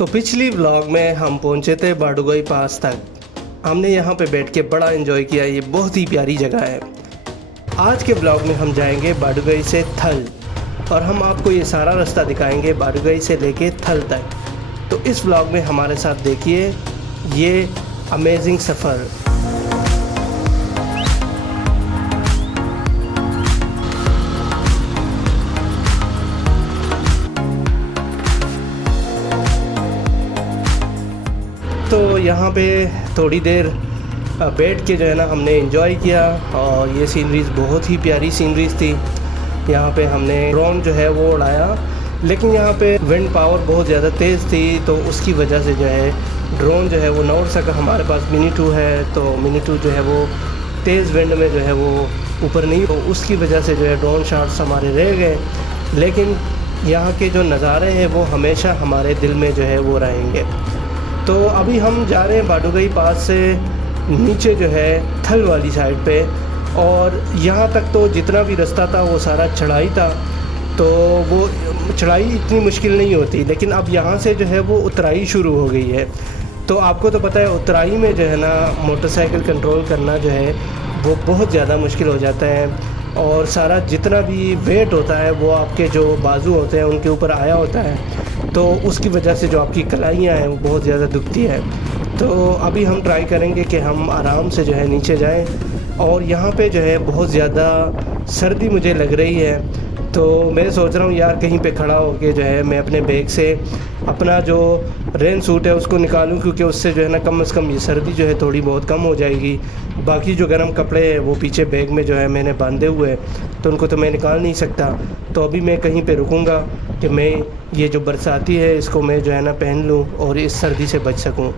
तो पिछली व्लॉग में हम पहुंचे थे बाडूगई पास तक। हमने यहाँ पे बैठ के बड़ा एंजॉय किया। ये बहुत ही प्यारी जगह है। आज के व्लॉग में हम जाएंगे बाडूगई से थल और हम आपको ये सारा रास्ता दिखाएंगे बाडूगई से लेके थल तक। तो इस व्लॉग में हमारे साथ देखिए ये अमेजिंग सफ़र। तो यहाँ पे थोड़ी देर बैठ के जो है ना हमने एंजॉय किया और ये सीनरीज बहुत ही प्यारी सीनरीज थी। यहाँ पे हमने ड्रोन जो है वो उड़ाया, लेकिन यहाँ पे विंड पावर बहुत ज़्यादा तेज़ थी तो उसकी वजह से जो है ड्रोन जो है वो न उड़ सका। हमारे पास मिनी 2 है तो मिनी 2 जो है वो तेज़ विंड में जो है वो ऊपर नहीं, तो उसकी वजह से जो है ड्रोन शॉट्स हमारे रह गए। लेकिन यहाँ के जो नज़ारे हैं वो हमेशा हमारे दिल में जो है वो रहेंगे। तो अभी हम जा रहे हैं बाडूगई पास से नीचे जो है थल वाली साइड पे, और यहाँ तक तो जितना भी रास्ता था वो सारा चढ़ाई था। तो वो चढ़ाई इतनी मुश्किल नहीं होती, लेकिन अब यहाँ से जो है वो उतराई शुरू हो गई है। तो आपको तो पता है उतराई में जो है ना मोटरसाइकिल कंट्रोल करना जो है वो बहुत ज़्यादा मुश्किल हो जाता है, और सारा जितना भी वेट होता है वो आपके जो बाजू होते हैं उनके ऊपर आया होता है, तो उसकी वजह से जो आपकी कलाइयाँ हैं वो बहुत ज़्यादा दुखती है। तो अभी हम ट्राई करेंगे कि हम आराम से जो है नीचे जाएं, और यहाँ पे जो है बहुत ज़्यादा सर्दी मुझे लग रही है। तो मैं सोच रहा हूँ यार कहीं पे खड़ा होके जो है मैं अपने बैग से अपना जो रेन सूट है उसको निकालूं, क्योंकि उससे जो है ना कम से कम ये सर्दी जो है थोड़ी बहुत कम हो जाएगी। बाकी जो गर्म कपड़े हैं वो पीछे बैग में जो है मैंने बांधे हुए हैं, तो उनको तो मैं निकाल नहीं सकता। तो अभी मैं कहीं पे रुकूंगा कि मैं ये जो बरसाती है इसको मैं जो है ना पहन लूँ और इस सर्दी से बच सकूँ।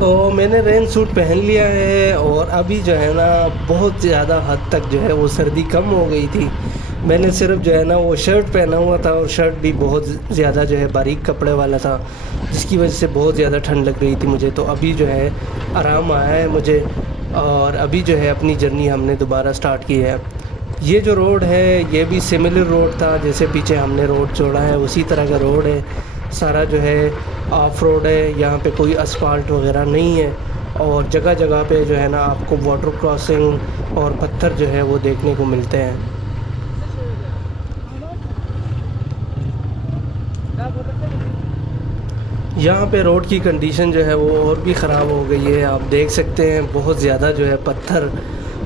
तो मैंने रेन सूट पहन लिया है, और अभी जो है ना बहुत ज़्यादा हद तक जो है वो सर्दी कम हो गई थी। मैंने सिर्फ जो है ना वो शर्ट पहना हुआ था, और शर्ट भी बहुत ज़्यादा जो है बारीक कपड़े वाला था, जिसकी वजह से बहुत ज़्यादा ठंड लग रही थी मुझे। तो अभी जो है आराम आया है मुझे, और अभी जो है अपनी जर्नी हमने दोबारा स्टार्ट की है। ये जो रोड है ये भी सिमिलर रोड था, जैसे पीछे हमने रोड छोड़ा है उसी तरह का रोड है। सारा जो है ऑफ रोड है, यहाँ पे कोई असफाल्ट वगैरह नहीं है, और जगह जगह पे जो है ना आपको वाटर क्रॉसिंग और पत्थर जो है वो देखने को मिलते हैं। यहाँ पे रोड की कंडीशन जो है वो और भी ख़राब हो गई है। आप देख सकते हैं बहुत ज़्यादा जो है पत्थर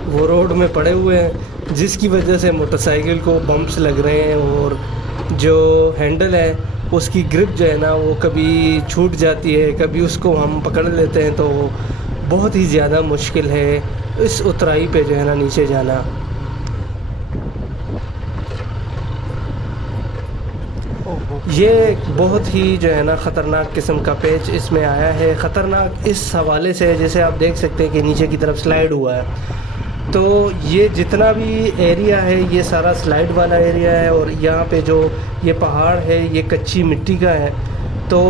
वो रोड में पड़े हुए हैं, जिसकी वजह से मोटरसाइकिल को बम्प्स लग रहे हैं, और जो हैंडल है उसकी ग्रिप जो है ना वो कभी छूट जाती है, कभी उसको हम पकड़ लेते हैं। तो बहुत ही ज़्यादा मुश्किल है इस उतराई पे जो है ना नीचे जाना। ये बहुत ही जो है ना ख़तरनाक किस्म का पेच इसमें आया है। ख़तरनाक इस हवाले से जैसे आप देख सकते हैं कि नीचे की तरफ स्लाइड हुआ है। तो ये जितना भी एरिया है ये सारा स्लाइड वाला एरिया है, और यहाँ पे जो ये पहाड़ है ये कच्ची मिट्टी का है। तो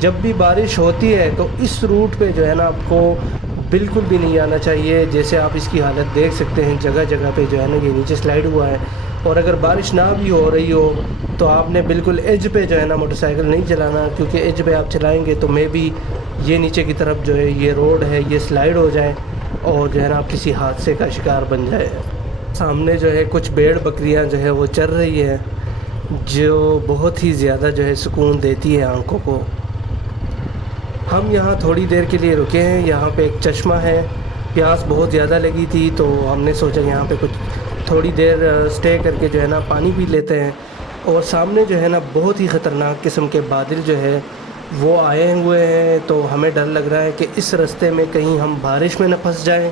जब भी बारिश होती है तो इस रूट पे जो है ना आपको बिल्कुल भी नहीं आना चाहिए। जैसे आप इसकी हालत देख सकते हैं, जगह जगह पे जो है ना ये नीचे स्लाइड हुआ है, और अगर बारिश ना भी हो रही हो तो आपने बिल्कुल एज पे जो है ना मोटरसाइकिल नहीं चलाना, क्योंकि एज पे आप चलाएँगे तो मे बी ये नीचे की तरफ जो है ये रोड है ये स्लाइड हो जाए और जो है ना आप किसी हादसे का शिकार बन जाए। सामने जो है कुछ भेड़ बकरियां जो है वो चल रही है, जो बहुत ही ज़्यादा जो है सुकून देती है आंखों को। हम यहाँ थोड़ी देर के लिए रुके हैं। यहाँ पे एक चश्मा है, प्यास बहुत ज़्यादा लगी थी तो हमने सोचा यहाँ पे कुछ थोड़ी देर स्टे करके जो है ना पानी पी लेते हैं। और सामने जो है ना बहुत ही ख़तरनाक किस्म के बादल जो है वो आए हुए हैं, तो हमें डर लग रहा है कि इस रास्ते में कहीं हम बारिश में न फंस जाएं।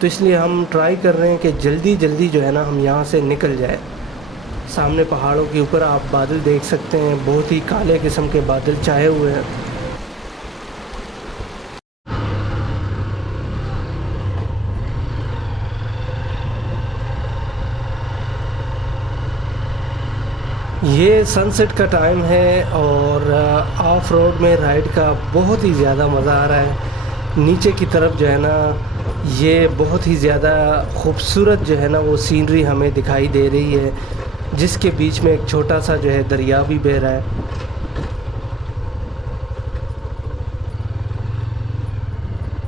तो इसलिए हम ट्राई कर रहे हैं कि जल्दी जल्दी जो है ना हम यहाँ से निकल जाए। सामने पहाड़ों के ऊपर आप बादल देख सकते हैं, बहुत ही काले किस्म के बादल छाए हुए हैं। ये सनसेट का टाइम है और ऑफ रोड में राइड का बहुत ही ज़्यादा मज़ा आ रहा है। नीचे की तरफ जो है ना ये बहुत ही ज़्यादा खूबसूरत जो है ना वो सीनरी हमें दिखाई दे रही है, जिसके बीच में एक छोटा सा जो है दरिया भी बह रहा है।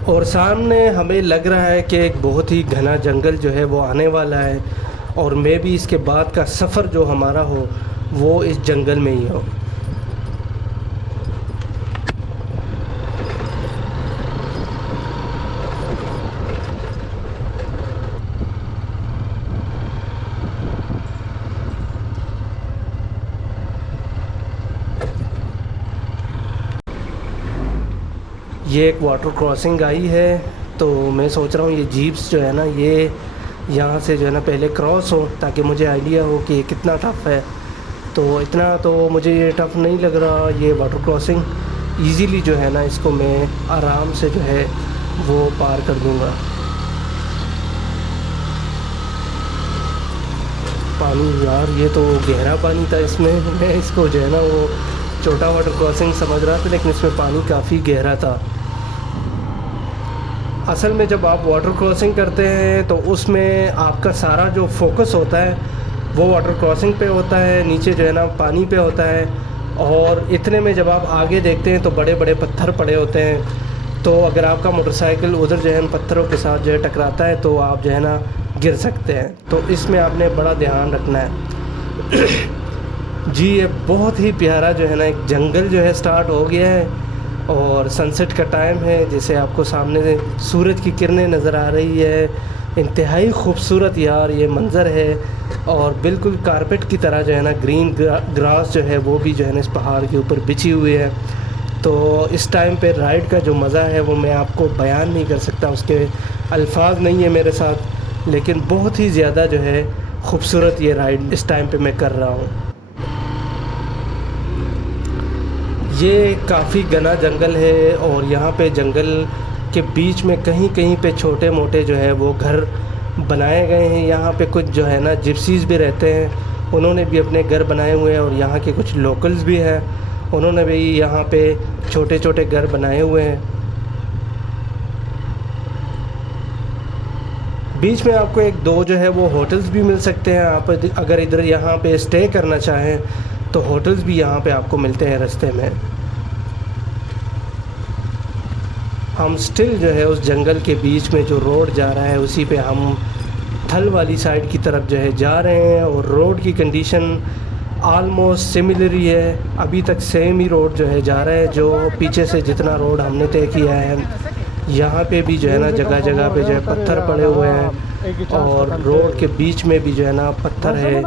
और सामने हमें लग रहा है कि एक बहुत ही घना जंगल जो है वो आने वाला है, और मे भी इसके बाद का सफ़र जो हमारा हो वो इस जंगल में ही हो। ये एक वाटर क्रॉसिंग आई है, तो मैं सोच रहा हूँ ये जीप्स जो है ना ये यहाँ से जो है ना पहले क्रॉस हो, ताकि मुझे आइडिया हो कि ये कितना टफ़ है। तो इतना तो मुझे ये टफ़ नहीं लग रहा। ये वाटर क्रॉसिंग इजीली जो है ना इसको मैं आराम से जो है वो पार कर दूँगा। पानी यार ये तो गहरा पानी था, इसमें मैं इसको जो है ना वो छोटा वाटर क्रॉसिंग समझ रहा था, लेकिन इसमें पानी काफ़ी गहरा था। असल में जब आप वाटर क्रॉसिंग करते हैं तो उसमें आपका सारा जो फोकस होता है वो वाटर क्रॉसिंग पे होता है, नीचे जो है ना पानी पे होता है। और इतने में जब आप आगे देखते हैं तो बड़े बड़े पत्थर पड़े होते हैं, तो अगर आपका मोटरसाइकिल उधर जो है उन पत्थरों के साथ जो है टकराता है तो आप जो है ना गिर सकते हैं। तो इसमें आपने बड़ा ध्यान रखना है। जी ये बहुत ही प्यारा जो है ना एक जंगल जो है स्टार्ट हो गया है, और सनसेट का टाइम है, जैसे आपको सामने से सूरज की किरणें नज़र आ रही है। इंतहाई खूबसूरत यार ये मंज़र है, और बिल्कुल कारपेट की तरह जो है ना ग्रीन ग्रास जो है वो भी जो है ना इस पहाड़ के ऊपर बिछी हुई है। तो इस टाइम पे राइड का जो मज़ा है वो मैं आपको बयान नहीं कर सकता, उसके अल्फाज नहीं है मेरे साथ, लेकिन बहुत ही ज़्यादा जो है खूबसूरत ये राइड इस टाइम पे मैं कर रहा हूँ। ये काफ़ी घना जंगल है, और यहाँ पे जंगल के बीच में कहीं कहीं पे छोटे मोटे जो है वो घर बनाए गए हैं। यहाँ पे कुछ जो है ना जिप्सीज़ भी रहते हैं, उन्होंने भी अपने घर बनाए हुए हैं, और यहाँ के कुछ लोकल्स भी हैं, उन्होंने भी यहाँ पे छोटे छोटे घर बनाए हुए हैं। बीच में आपको एक दो जो है वो होटल्स भी मिल सकते हैं। आप अगर इधर यहाँ पे स्टे करना चाहें तो होटल्स भी यहाँ पे आपको मिलते हैं रास्ते में। हम स्टिल जो है उस जंगल के बीच में जो रोड जा रहा है उसी पे हम थल वाली साइड की तरफ जो है जा रहे हैं, और रोड की कंडीशन आलमोस्ट सिमिलर ही है। अभी तक सेम ही रोड जो है जा रहा है, जो पीछे से जितना रोड हमने तय किया है। यहाँ पे भी जो है ना जगह जगह पे जो है पत्थर पड़े हुए हैं, और रोड के बीच में भी जो है ना पत्थर है,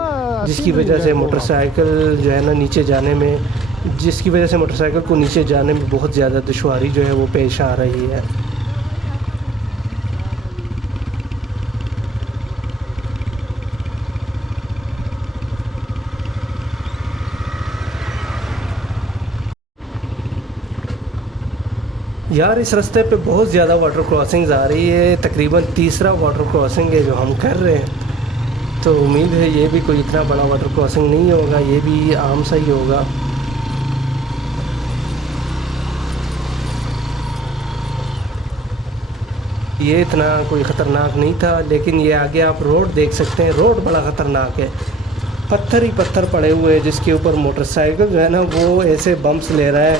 जिसकी वजह से मोटरसाइकिल जो है ना नीचे जाने में बहुत ज़्यादा दुश्वारी जो है वो पेश आ रही है। यार इस रास्ते पे बहुत ज़्यादा वाटर क्रॉसिंग्स आ रही है, तकरीबन तीसरा वाटर क्रॉसिंग है जो हम कर रहे हैं। तो उम्मीद है ये भी कोई इतना बड़ा वाटर क्रॉसिंग नहीं होगा, ये भी आम सा ही होगा। ये इतना कोई ख़तरनाक नहीं था, लेकिन ये आगे आप रोड देख सकते हैं, रोड बड़ा ख़तरनाक है। पत्थर ही पत्थर पड़े हुए हैं, जिसके ऊपर मोटरसाइकिल जो है ना वो ऐसे बम्प्स ले रहा है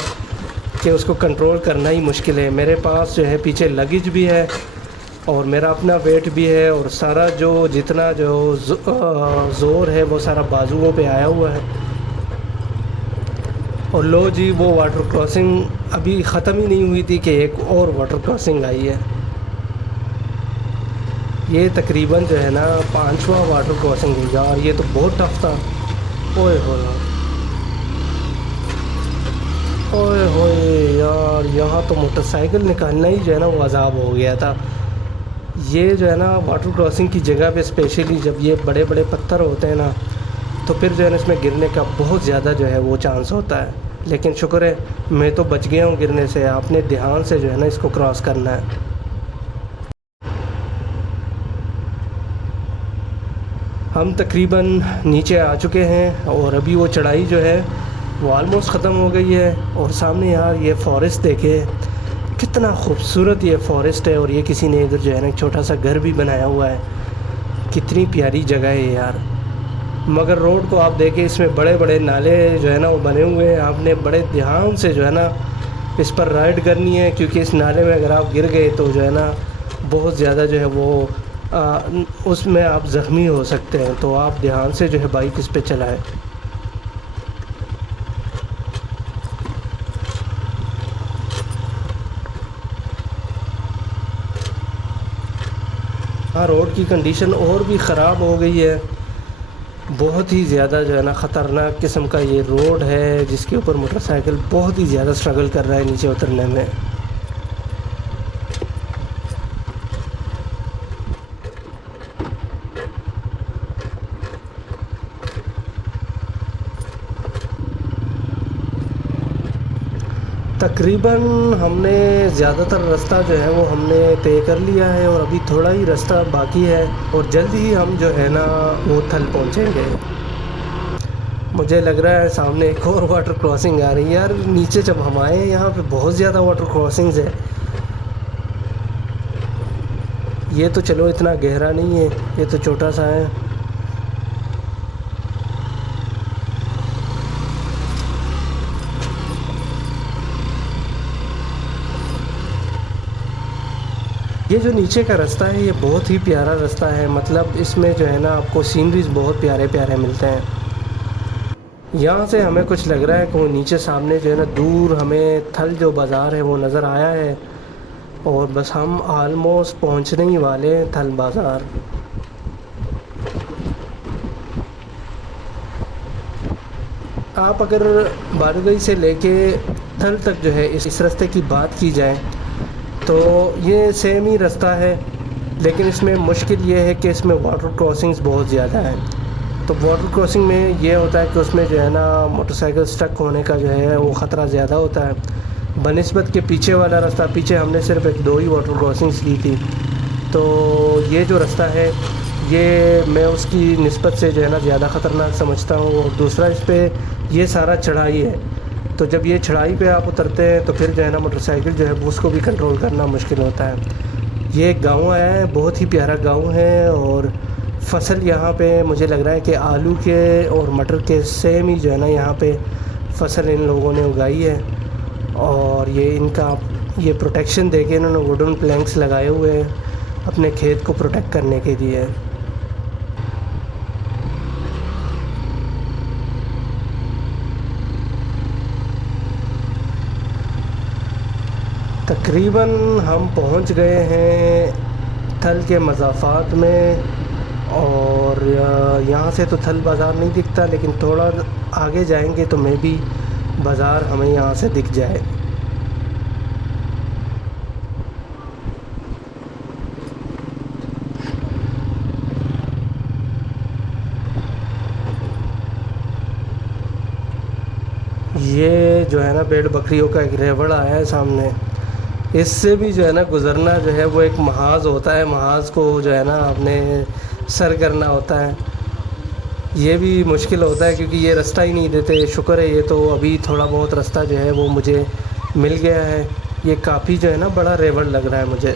कि उसको कंट्रोल करना ही मुश्किल है। मेरे पास जो है पीछे लगेज भी है, और मेरा अपना वेट भी है, और सारा जो जितना जो ज़ोर है वो सारा बाजुओं पे आया हुआ है। और लो जी वो वाटर क्रॉसिंग अभी ख़त्म ही नहीं हुई थी कि एक और वाटर क्रॉसिंग आई है। ये तकरीबन जो है ना 5वां वाटर क्रॉसिंग है यार, ये तो बहुत टफ था। ओए हो ओए होए यार, यहाँ तो मोटरसाइकिल निकालना ही जो है ना वो अज़ाब हो गया था। ये जो है ना वाटर क्रॉसिंग की जगह पे स्पेशली जब ये बड़े बड़े पत्थर होते हैं ना, तो फिर जो है ना इसमें गिरने का बहुत ज़्यादा जो है वो चांस होता है। लेकिन शुक्र है मैं तो बच गया हूँ गिरने से। आपने ध्यान से जो है ना इसको क्रॉस करना है। हम तकरीबन नीचे आ चुके हैं और अभी वो चढ़ाई जो है वो ऑलमोस्ट ख़त्म हो गई है। और सामने यार ये फॉरेस्ट देखे, कितना खूबसूरत ये फॉरेस्ट है। और ये किसी ने इधर जो है ना एक छोटा सा घर भी बनाया हुआ है। कितनी प्यारी जगह है यार। मगर रोड को आप देखें, इसमें बड़े बड़े नाले जो है ना वो बने हुए हैं। आपने बड़े ध्यान से जो है ना इस पर राइड करनी है, क्योंकि इस नाले में अगर आप गिर गए तो जो है ना बहुत ज़्यादा जो है वो उसमें आप ज़ख्मी हो सकते हैं। तो आप ध्यान से जो है बाइक इस पे चलाएं। हाँ, रोड की कंडीशन और भी ख़राब हो गई है। बहुत ही ज़्यादा जो है ना ख़तरनाक किस्म का ये रोड है, जिसके ऊपर मोटरसाइकिल बहुत ही ज़्यादा स्ट्रगल कर रहा है नीचे उतरने में। तकरीबन हमने ज़्यादातर रास्ता जो है वो हमने तय कर लिया है और अभी थोड़ा ही रास्ता बाकी है और जल्द ही हम जो है ना वो थल पहुँचेंगे। मुझे लग रहा है सामने एक और वाटर क्रॉसिंग आ रही है यार। नीचे जब हम आए यहाँ पे बहुत ज़्यादा वाटर क्रॉसिंग्स है। ये तो चलो इतना गहरा नहीं है, ये तो छोटा सा है। ये जो नीचे का रास्ता है ये बहुत ही प्यारा रास्ता है। मतलब इसमें जो है ना आपको सीनरीज बहुत प्यारे प्यारे मिलते हैं। यहाँ से हमें कुछ लग रहा है कि वो नीचे सामने जो है ना दूर हमें थल जो बाज़ार है वो नज़र आया है। और बस हम आलमोस्ट पहुँचने ही वाले हैं थल बाज़ार। आप अगर बालूगई से लेके थल तक जो है इस रास्ते की बात की जाए तो ये सेम ही रास्ता है, लेकिन इसमें मुश्किल ये है कि इसमें वाटर क्रॉसिंग्स बहुत ज़्यादा हैं। तो वाटर क्रॉसिंग में ये होता है कि उसमें जो है ना मोटरसाइकिल स्टक होने का जो है वो ख़तरा ज़्यादा होता है बनिस्बत के पीछे वाला रास्ता। पीछे हमने सिर्फ एक दो ही वाटर क्रॉसिंग्स की थी। तो ये जो रास्ता है ये मैं उसकी निस्बत से जो है ना ज़्यादा ख़तरनाक समझता हूँ। और दूसरा इस पर ये सारा चढ़ाई है, तो जब ये चढ़ाई पे आप उतरते हैं तो फिर जो है ना मोटरसाइकिल जो है उसको भी कंट्रोल करना मुश्किल होता है। ये एक गाँव आया है, बहुत ही प्यारा गाँव है। और फसल यहाँ पे मुझे लग रहा है कि आलू के और मटर के सेम ही जो है ना यहाँ पे फसल इन लोगों ने उगाई है। और ये इनका ये प्रोटेक्शन देके इन्होंने वुडन प्लैंक्स लगाए हुए हैं अपने खेत को प्रोटेक्ट करने के लिए। तकरीबन हम पहुंच गए हैं थल के मज़ाफ़ात में। और यहाँ से तो थल बाज़ार नहीं दिखता, लेकिन थोड़ा आगे जाएंगे तो मे बी बाज़ार हमें यहाँ से दिख जाए। ये जो है ना भेड़ बकरियों का एक रेवड़ आया है सामने। इससे भी जो है ना गुज़रना जो है वो एक महाज होता है। महाज को जो है ना अपने सर करना होता है। ये भी मुश्किल होता है क्योंकि ये रास्ता ही नहीं देते। शुक्र है ये तो अभी थोड़ा बहुत रास्ता जो है वो मुझे मिल गया है। ये काफ़ी जो है ना बड़ा रेवड़ लग रहा है मुझे।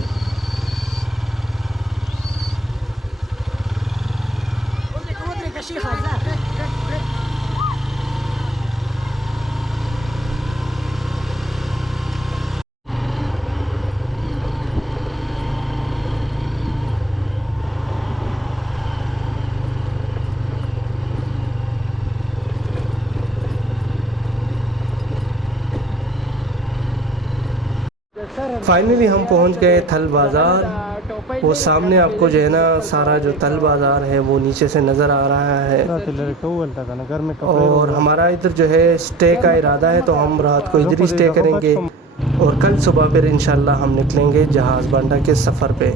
फाइनली हम पहुंच गए थल बाज़ार। वो सामने आपको जो है ना सारा जो थल बाज़ार है वो नीचे से नज़र आ रहा है। और हमारा इधर जो है स्टे का इरादा है, तो हम रात को इधर ही स्टे करेंगे और कल सुबह फिर इंशाल्लाह हम निकलेंगे जहाज़ बांडा के सफ़र पे।